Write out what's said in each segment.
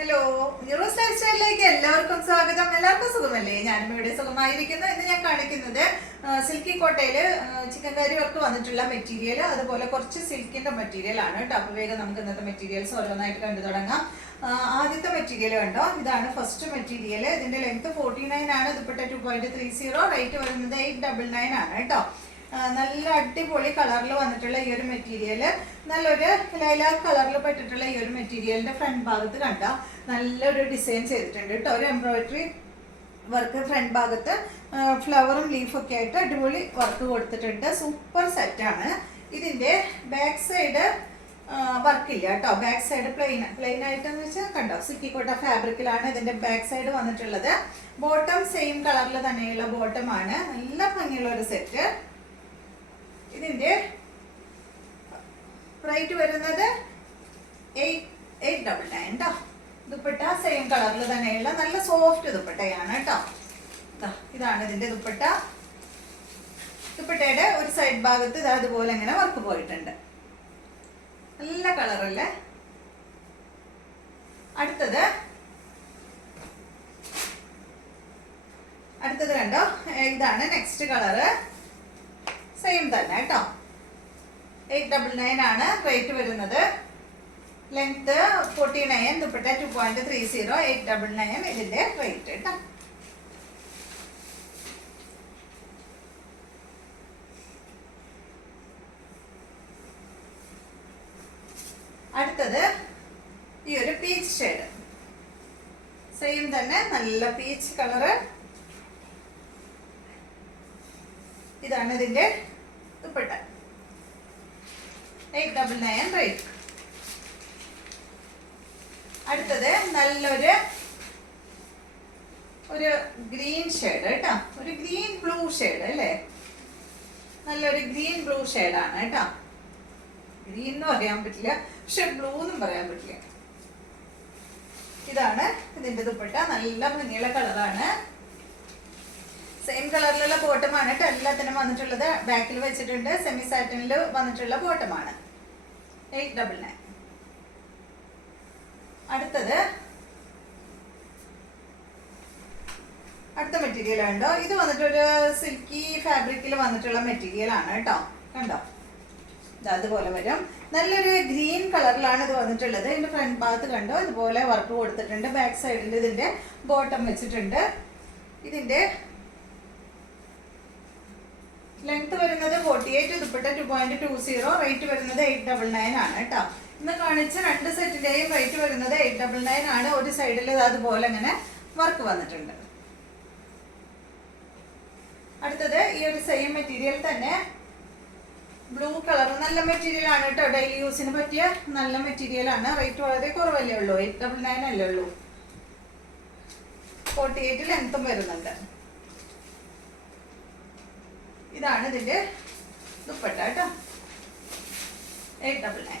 Hello, ന്യൂറോസ് life സ്റ്റൈലിലേക്ക് എല്ലാവർക്കും സ്വാഗതം. എല്ലാവർക്കും സുഖമല്ലേ? ഞാനും ഇവിടെ സുഖമായിരിക്കുന്നു. ഇന്ന് ഞാൻ കാണിക്കുന്നത് സിൽക്കി കോട്ടയില് ചിക്കൻ കറി വർക്ക് വന്നിട്ടുള്ള മെറ്റീരിയൽ, അതുപോലെ കുറച്ച് സിൽക്കിന്റെ മെറ്റീരിയൽ ആണ് കേട്ടോ. അപ്പോൾ വേഗം നമുക്ക് ഇന്നത്തെ മെറ്റീരിയൽസ് ഓരോന്നായിട്ട് കണ്ടു തുടങ്ങാം. ആദ്യത്തെ മെറ്റീരിയൽ കണ്ടോ, ഇതാണ് ഫസ്റ്റ് മെറ്റീരിയൽ. ഇതിന്റെ ലെങ്ത് 49 ആണ്. ദുപ്പട്ട 2.30, റേറ്റ് വരുന്നത് 899 ആണ് കേട്ടോ. നല്ല അടിപൊളി കളറിൽ വന്നിട്ടുള്ള ഈ ഒരു മെറ്റീരിയൽ, നല്ലൊരു ലൈലാക്ക് കളറിൽ പെട്ടിട്ടുള്ള ഈ ഒരു മെറ്റീരിയലിന്റെ ഫ്രണ്ട് ഭാഗത്ത് കണ്ട നല്ലൊരു ഡിസൈൻ ചെയ്തിട്ടുണ്ട് കേട്ടോ. ഒരു എംബ്രോയിഡറി വർക്ക് ഫ്രണ്ട് ഭാഗത്ത് ഫ്ലവറും ലീഫൊക്കെ ആയിട്ട് അടിപൊളി വർക്ക് കൊടുത്തിട്ടുണ്ട്. സൂപ്പർ സെറ്റാണ്. ഇതിന്റെ ബാക്ക് സൈഡ് വർക്കില്ല കേട്ടോ. ബാക്ക് സൈഡ് പ്ലെയിൻ ആയിട്ടെന്ന് വെച്ചാൽ കണ്ടോ, സിക്കിക്കോട്ട ഫാബ്രിക്കിലാണ് ഇതിന്റെ ബാക്ക് സൈഡ് വന്നിട്ടുള്ളത്. ബോട്ടം സെയിം കളറിൽ തന്നെയുള്ള ബോട്ടമാണ്. നല്ല ഭംഗിയുള്ള ഒരു സെറ്റ്. ഇതിന്റെ റേറ്റ് വരുന്നത് 899 കേട്ടോ. ദുപ്പട്ട സെയിം കളറിൽ തന്നെയുള്ള നല്ല സോഫ്റ്റ് ദുപ്പട്ടയാണ് കേട്ടോ. ഇതാണ് ഇതിന്റെ ദുപ്പട്ട. ദുപ്പട്ടയുടെ ഒരു സൈഡ് ഭാഗത്ത് ഇത് അതുപോലെ ഇങ്ങനെ വർക്ക് പോയിട്ടുണ്ട്. നല്ല കളറല്ലേ. അടുത്തത് കണ്ടോ, ഇതാണ് നെക്സ്റ്റ് കളറ്. സെയിം തന്നെ കേട്ടോ. 899 ആണ് റേറ്റ് വരുന്നത്. ലെങ്ത് 49, ദുപ്പട്ട 2.30, 899 ഇതിന്റെ റേറ്റ് കേട്ടോ. അടുത്തത് ഈ ഒരു പീച്ച് ഷെയ്ഡ്, സെയിം തന്നെ നല്ല പീച്ച് കളറ്. ഇതാണ് ഇതിന്റെ ദുപ്പട്ട. 899 റേറ്റ്. അടുത്തത് നല്ലൊരു ഗ്രീൻ ഷെയ്ഡ് കേട്ടോ. ഒരു ഗ്രീൻ ബ്ലൂ ഷെയ്ഡ് അല്ലേ. നല്ലൊരു ഗ്രീൻ ബ്ലൂ ഷെയ്ഡാണ് കേട്ടോ. ഗ്രീൻ എന്ന് പറയാൻ പറ്റില്ല, പക്ഷെ ബ്ലൂ എന്നും പറയാൻ പറ്റില്ല. ഇതാണ് ഇതിന്റെ ദുപ്പട്ട. നല്ല ഭംഗിയുള്ള കളറാണ്. സെയിം കളറിലുള്ള ബോട്ടമാണ് കേട്ടോ എല്ലാത്തിനും വന്നിട്ടുള്ളത്. ബാക്കിൽ വെച്ചിട്ടുണ്ട്. സെമി സാറ്റനിൽ വന്നിട്ടുള്ള ബോട്ടമാണ്. 899. അടുത്ത മെറ്റീരിയൽ ഉണ്ടോ, ഇത് വന്നിട്ടൊരു സിൽക്കി ഫാബ്രിക്കിൽ വന്നിട്ടുള്ള മെറ്റീരിയൽ ആണ് കേട്ടോ. കണ്ടോ, അതുപോലെ വരും. നല്ലൊരു ഗ്രീൻ കളറിലാണ് ഇത് വന്നിട്ടുള്ളത്. ഇതിന്റെ ഫ്രണ്ട് ഭാഗത്ത് കണ്ടോ ഇതുപോലെ വർക്ക് കൊടുത്തിട്ടുണ്ട്. ബാക്ക് സൈഡിൽ ഇതിന്റെ ബോട്ടം വെച്ചിട്ടുണ്ട്. ഇതിന്റെ ലെങ്ത് വരുന്നത് 48, ദുപ്പട്ട 2.20, റേറ്റ് വരുന്നത് 899 ആണ് കേട്ടോ. ഇന്ന് കാണിച്ച രണ്ട് സെറ്റിന്റെയും റേറ്റ് വരുന്നത് 899 ആണ്. ഒരു സൈഡിൽ അതുപോലെ അങ്ങനെ വർക്ക് വന്നിട്ടുണ്ട്. അടുത്തത് ഈ ഒരു സെയിം മെറ്റീരിയൽ തന്നെ ബ്ലൂ കളർ. നല്ല മെറ്റീരിയൽ ആണ് കേട്ടോ. ഡെയിലി യൂസിന് പറ്റിയ നല്ല മെറ്റീരിയൽ ആണ്. റേറ്റ് വളരെ കുറവല്ലേ ഉള്ളൂ, 899 അല്ലേ ഉള്ളൂ. 48 ലെങ്ത്തും വരുന്നുണ്ട്. ഇതാണ് ഇതിന്റെ ദുപ്പട്ട കേട്ടോ. 899.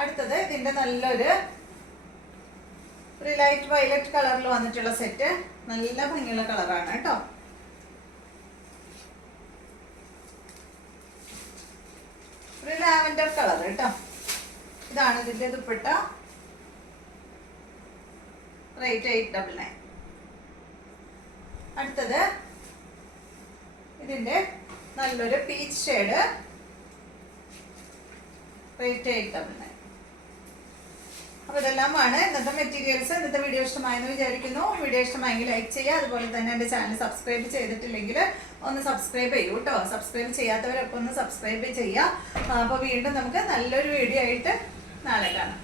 അടുത്തത് ഇതിന്റെ നല്ലൊരു ലൈറ്റ് വയലറ്റ് കളറിൽ വന്നിട്ടുള്ള സെറ്റ്. നല്ല ഭംഗിയുള്ള കളറാണ് കേട്ടോ. ഒരു ലാവൻഡർ കളർ കേട്ടോ. ഇതാണ് ഇതിന്റെ ദുപ്പട്ട. റേറ്റ് 899. അടുത്തത് ഇതിന്റെ നല്ലൊരു പീച്ച് ഷെയ്ഡ്. റേറ്റ് 899. അപ്പോൾ ഇതെല്ലാമാണ് ഇന്നത്തെ മെറ്റീരിയൽസ്. ഇന്നത്തെ വീഡിയോ ഇഷ്ടമായെന്ന് വിചാരിക്കുന്നു. വീഡിയോ ഇഷ്ടമായെങ്കിൽ ലൈക്ക് ചെയ്യുക. അതുപോലെ തന്നെ എൻ്റെ ചാനൽ സബ്സ്ക്രൈബ് ചെയ്തിട്ടില്ലെങ്കിൽ ഒന്ന് സബ്സ്ക്രൈബ് ചെയ്യൂ കേട്ടോ. സബ്സ്ക്രൈബ് ചെയ്യാത്തവരൊക്കെ ഒന്ന് സബ്സ്ക്രൈബ് ചെയ്യുക. അപ്പോൾ വീണ്ടും നമുക്ക് നല്ലൊരു വീഡിയോ ആയിട്ട് നാളെ കാണാം.